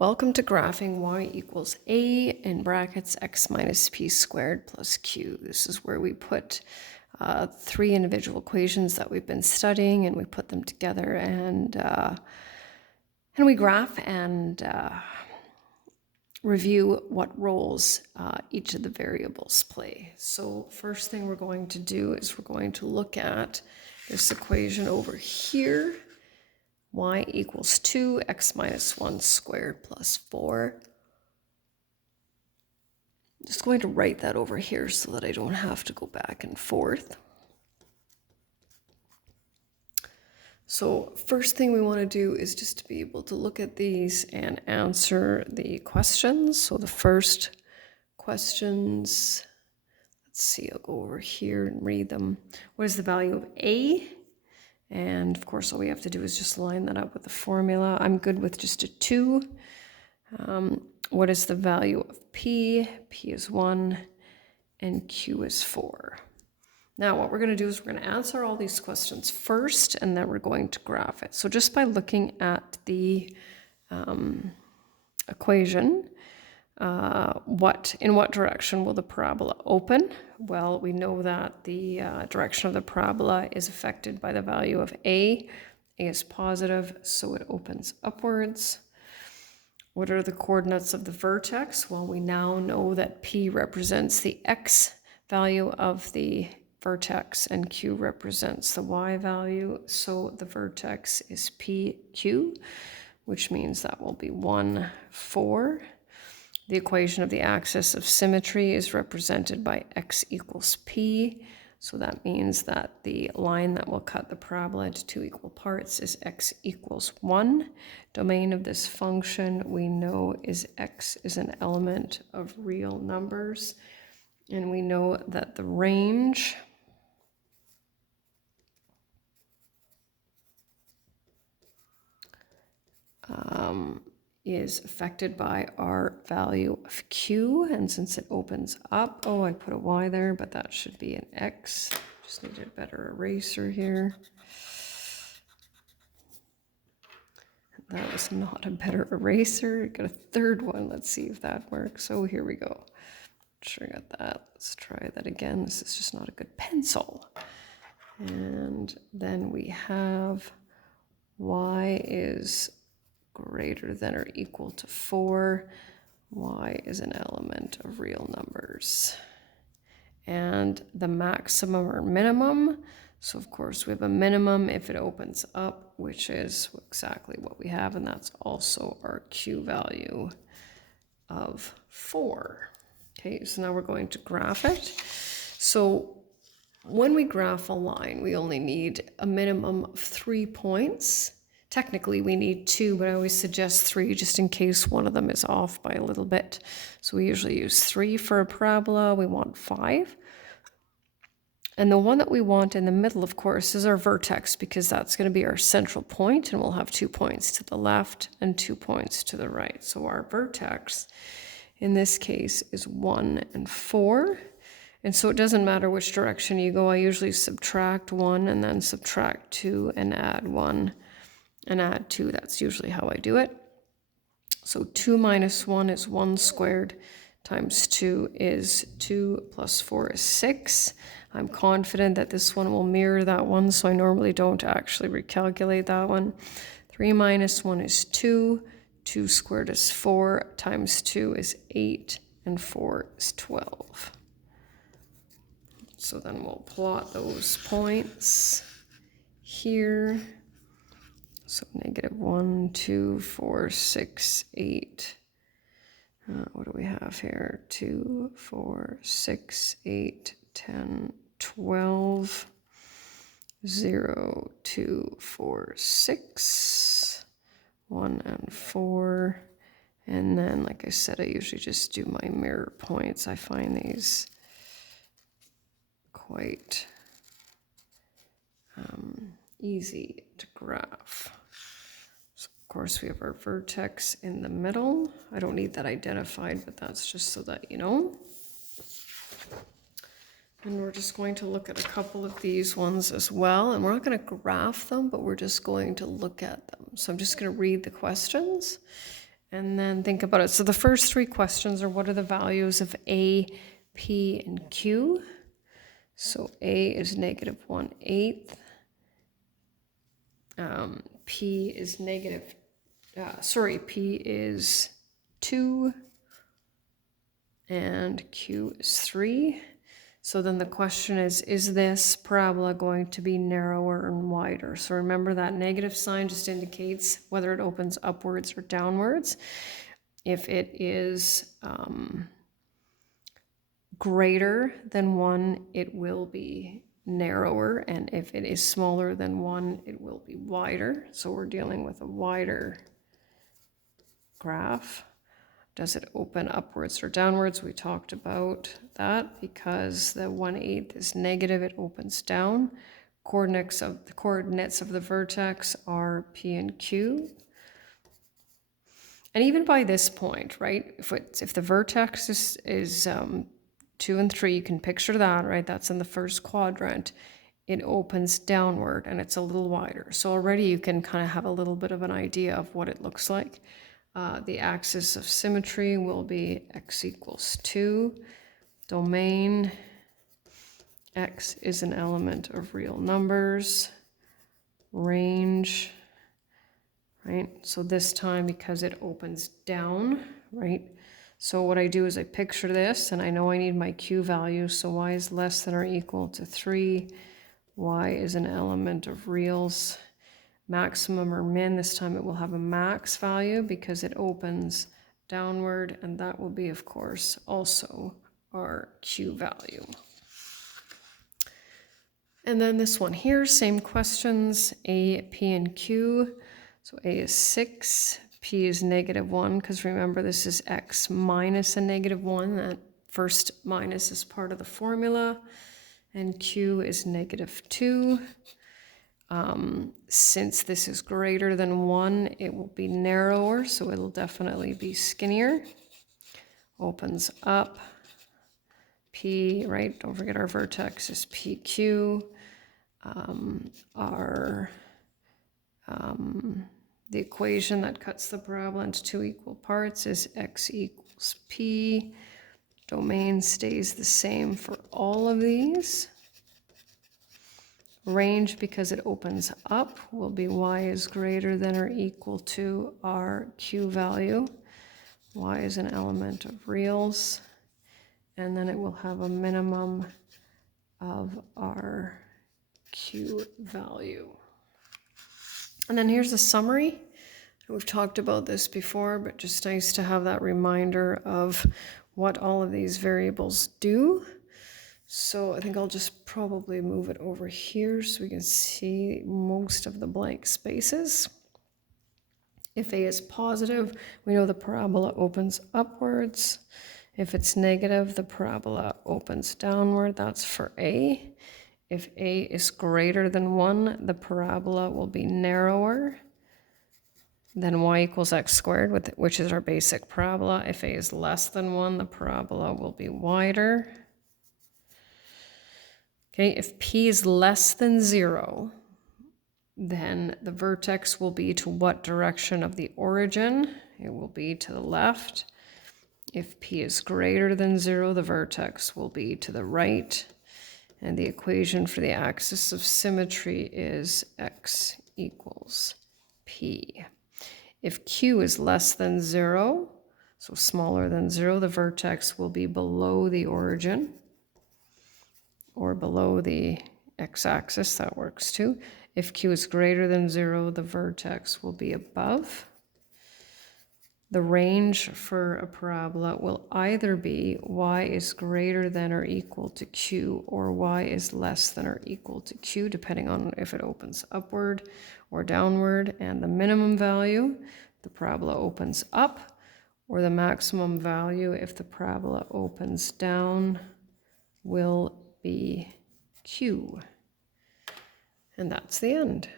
Welcome to graphing y equals a in brackets x minus p squared plus q. This is where we put three individual equations that we've been studying, and we put them together and we graph and review what roles each of the variables play. So first thing we're going to do is we're going to look at this equation over here. Y equals 2, x minus 1 squared plus 4. I'm just going to write that over here so that I don't have to go back and forth. So first thing we want to do is just to be able to look at these and answer the questions. So the first questions, let's see, I'll go over here and read them. What is the value of A? And of course, all we have to do is just line that up with the formula. I'm good with just a 2. What is the value of P? P is 1 and Q is 4. Now what we're going to do is we're going to answer all these questions first, and then we're going to graph it. So just by looking at the equation, in what direction will the parabola open? Well, we know that the direction of the parabola is affected by the value of A. A is positive, so it opens upwards. What are the coordinates of the vertex? Well, we now know that P represents the X value of the vertex and Q represents the Y value. So the vertex is PQ, which means that will be 1, 4. The equation of the axis of symmetry is represented by x equals p. So that means that the line that will cut the parabola into 2 equal parts is x equals 1. Domain of this function we know is x is an element of real numbers. And we know that the range is affected by our value of q, and since it opens up, oh, I put a y there, but that should be an x. Just need a better eraser here. That was not a better eraser. Got a third one. Let's see if that works. Oh, here we go. Sure got that. Let's try that again. This is just not a good pencil. And then we have y is greater than or equal to 4. Y is an element of real numbers. And the maximum or minimum, so of course we have a minimum if it opens up, which is exactly what we have, and that's also our Q value of 4. Okay, so now we're going to graph it. So when we graph a line, we only need a minimum of 3 points. Technically, we need 2, but I always suggest 3 just in case one of them is off by a little bit. So we usually use 3 for a parabola. We want 5. And the one that we want in the middle, of course, is our vertex, because that's going to be our central point, and we'll have 2 points to the left and 2 points to the right. So our vertex, in this case, is 1 and 4. And so it doesn't matter which direction you go. I usually subtract 1 and then subtract 2 and add 1. And add 2, that's usually how I do it. So 2 minus 1 is 1 squared times 2 is 2 plus 4 is 6. I'm confident that this one will mirror that one, so I normally don't actually recalculate that one. 3 minus 1 is 2. 2 squared is 4 times 2 is 8, and 4 is 12. So then we'll plot those points here. So negative 1, 2, 4, 6, 8. What do we have here? 2, 4, 6, 8, 10, 12. 0, 2, 4, 6. 1 and 4. And then, like I said, I usually just do my mirror points. I find these quite easy to graph. So of course we have our vertex in the middle. I don't need that identified, but that's just so that you know. And we're just going to look at a couple of these ones as well. And we're not going to graph them, but we're just going to look at them. So I'm just going to read the questions. And then think about it. So the first three questions are what are the values of A, P, and Q? So A is -1/8. P is P is 2, and Q is 3. So then the question is this parabola going to be narrower and wider? So remember that negative sign just indicates whether it opens upwards or downwards. If it is greater than 1, it will be narrower, and if it is smaller than 1, it will be wider. So we're dealing with a wider graph. Does it open upwards or downwards? We talked about that because the 1/8 is negative, it opens down. Coordinates of the vertex are P and Q. And even by this point, right, if the vertex is 2 and 3, you can picture that, right? That's in the first quadrant. It opens downward and it's a little wider. So already you can kind of have a little bit of an idea of what it looks like. The axis of symmetry will be x equals 2. Domain, x is an element of real numbers. Range, right? So this time, because it opens down, right? So what I do is I picture this, and I know I need my Q value. So y is less than or equal to 3. Y is an element of reals. Maximum or min, this time it will have a max value because it opens downward, and that will be, of course, also our Q value. And then this one here, same questions, A, P, and Q. So A is 6, P is -1, because remember this is x minus a -1. That first minus is part of the formula. And Q is -2. Since this is greater than 1, it will be narrower, so it'll definitely be skinnier. Opens up. P, right? Don't forget our vertex is PQ. The equation that cuts the parabola into 2 equal parts is x equals P. Domain stays the same for all of these. Range, because it opens up, will be y is greater than or equal to our Q value. Y is an element of reals. And then it will have a minimum of our Q value. And then here's a summary. We've talked about this before, but just nice to have that reminder of what all of these variables do. So I think I'll just probably move it over here so we can see most of the blank spaces. If A is positive, we know the parabola opens upwards. If it's negative, the parabola opens downward. That's for A. If A is greater than 1, the parabola will be narrower than y equals x squared, which is our basic parabola. If A is less than 1, the parabola will be wider. Okay, if P is less than 0, then the vertex will be to what direction of the origin? It will be to the left. If P is greater than 0, the vertex will be to the right. And the equation for the axis of symmetry is x equals P. If Q is less than 0, so smaller than 0, the vertex will be below the origin or below the x-axis. That works too. If Q is greater than 0, the vertex will be above. The range for a parabola will either be y is greater than or equal to Q, or y is less than or equal to Q, depending on if it opens upward or downward. And the minimum value, the parabola opens up, or the maximum value, if the parabola opens down, will be Q. And that's the end.